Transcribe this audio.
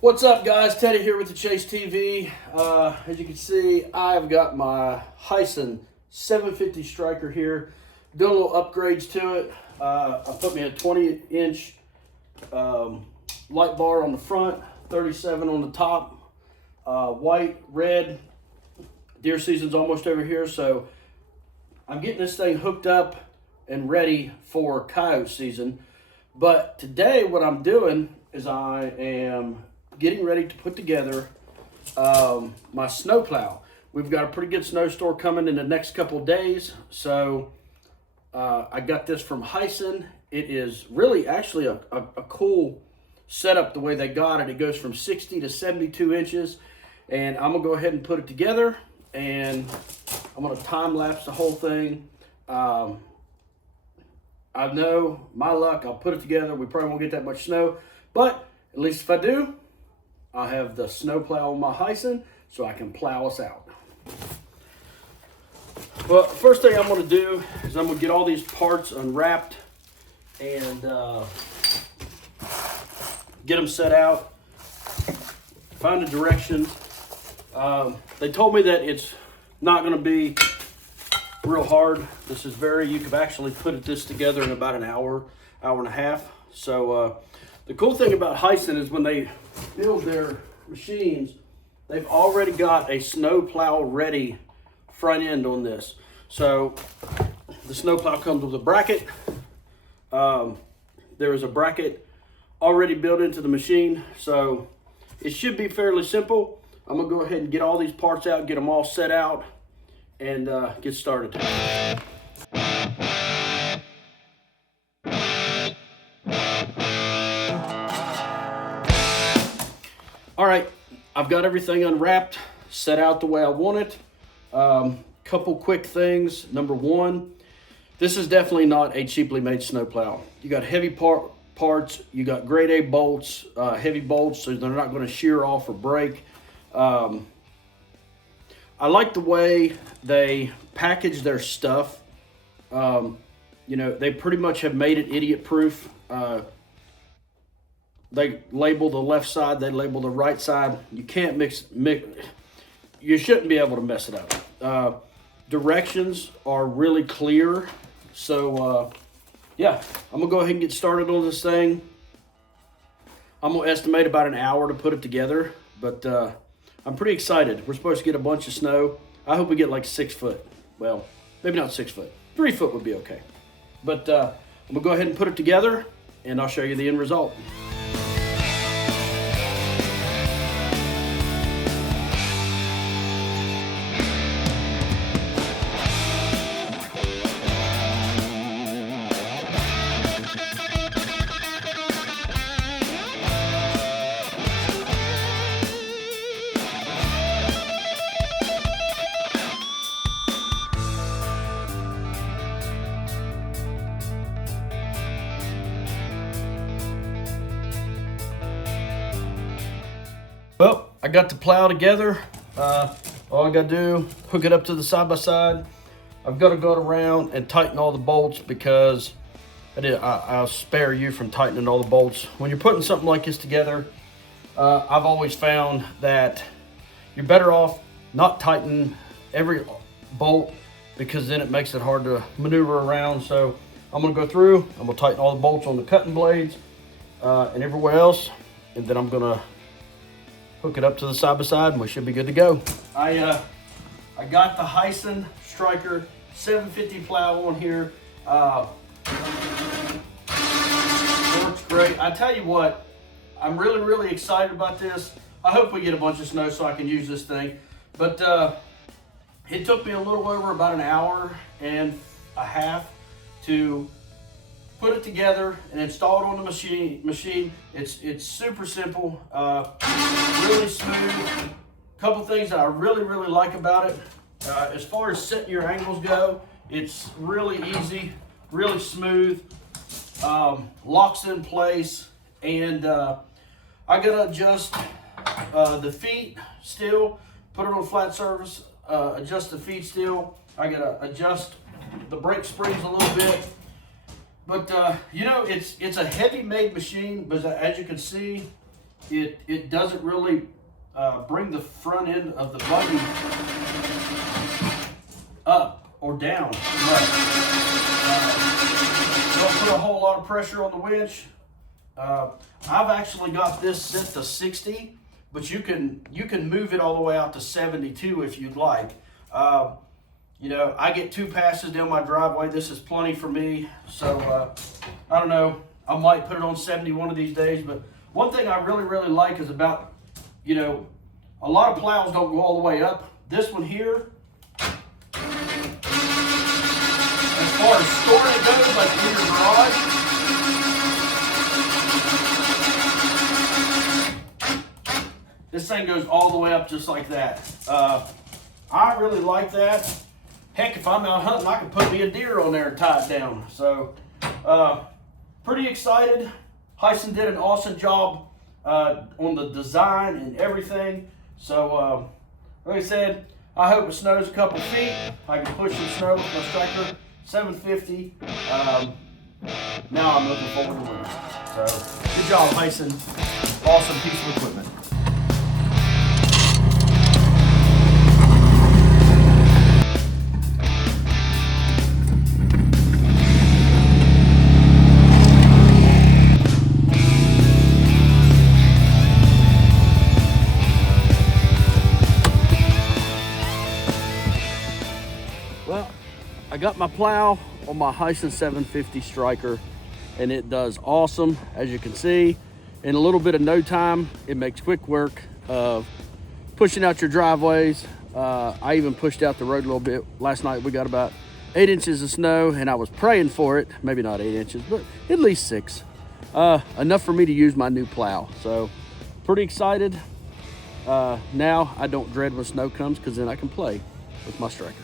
What's up, guys? Teddy here with the Chase TV. As you can see, I've got my HISUN 750 Stryker here. Doing a little upgrades to it. I put me a 20-inch light bar on the front, 37 on the top, white, red. Deer season's almost over here, so I'm getting this thing hooked up and ready for coyote season. But today what I'm doing is I am getting ready to put together my snowplow. We've got a pretty good snowstorm coming in the next couple days, so I got this from HISUN. It is really actually a cool setup the way they got it. It goes from 60 to 72 inches, and I'm gonna go ahead and put it together, and I'm gonna time lapse the whole thing. I know, my luck, I'll put it together. We probably won't get that much snow, but at least if I do, I'll have the snowplow on my HISUN so I can plow us out. Well, first thing I'm going to do is I'm going to get all these parts unwrapped and get them set out, find the directions. They told me that it's not going to be real hard. This is you could actually put this together in about an hour, hour and a half. So the cool thing about HISUN is when they build their machines, they've already got a snowplow ready front end on this. So the snowplow comes with a bracket. There is a bracket already built into the machine, so it should be fairly simple. I'm gonna go ahead and get all these parts out, get them all set out, and get started. All right, I've got everything unwrapped, set out the way I want it. Couple quick things. Number one, this is definitely not a cheaply made snowplow. You got heavy parts, you got grade A bolts, heavy bolts, so they're not gonna shear off or break. I like the way they package their stuff. You know, they pretty much have made it idiot proof. They label the left side, they label the right side. You can't mix. You shouldn't be able to mess it up. Directions are really clear. So yeah, I'm gonna go ahead and get started on this thing. I'm gonna estimate about an hour to put it together, but I'm pretty excited. We're supposed to get a bunch of snow. I hope we get like 6 foot. Well, maybe not 6 foot. 3 foot would be okay. But I'm gonna go ahead and put it together, and I'll show you the end result. Well, I got the plow together. All I gotta do, hook it up to the side-by-side. I've gotta go around and tighten all the bolts because I'll spare you from tightening all the bolts. When you're putting something like this together, I've always found that you're better off not tightening every bolt because then it makes it hard to maneuver around. So I'm gonna go through, I'm gonna tighten all the bolts on the cutting blades and everywhere else, and then I'm gonna hook it up to the side-by-side and we should be good to go. I got the HISUN Stryker 750 plow on here. Works great. I tell you what, I'm really excited about this. I hope we get a bunch of snow so I can use this thing. But it took me a little over about an hour and a half to put it together and install it on the machine. It's super simple, really smooth. Couple things that I really like about it. As far as setting your angles go, it's really easy, really smooth, locks in place, and I gotta adjust the feet still, put it on flat surface, adjust the feet still. I gotta adjust the brake springs a little bit. But you know, it's a heavy made machine, but as you can see, it doesn't really bring the front end of the buggy up or down much. Don't put a whole lot of pressure on the winch. I've actually got this set to 60, but you can move it all the way out to 72 if you'd like. You know, I get 2 passes down my driveway. This is plenty for me. So I don't know. I might put it on 70 one of these days. But one thing I really like is about, you know, a lot of plows don't go all the way up. This one here, as far as storing it goes, like in your garage, this thing goes all the way up just like that. I really like that. Heck, if I'm out hunting, I can put me a deer on there and tie it down. So, pretty excited. HISUN did an awesome job on the design and everything. So, like I said, I hope it snows a couple feet. I can push some snow with my Stryker 750. Now I'm looking forward to winter. So, good job, HISUN. Awesome piece of equipment. Well, I got my plow on my HISUN 750 Stryker, and it does awesome. As you can see, in a little bit of no time, it makes quick work of pushing out your driveways. I even pushed out the road a little bit. Last night we got about 8 inches of snow, and I was praying for it. Maybe not 8 inches, but at least 6. Enough for me to use my new plow. So pretty excited. Now I don't dread when snow comes, because then I can play with my Stryker.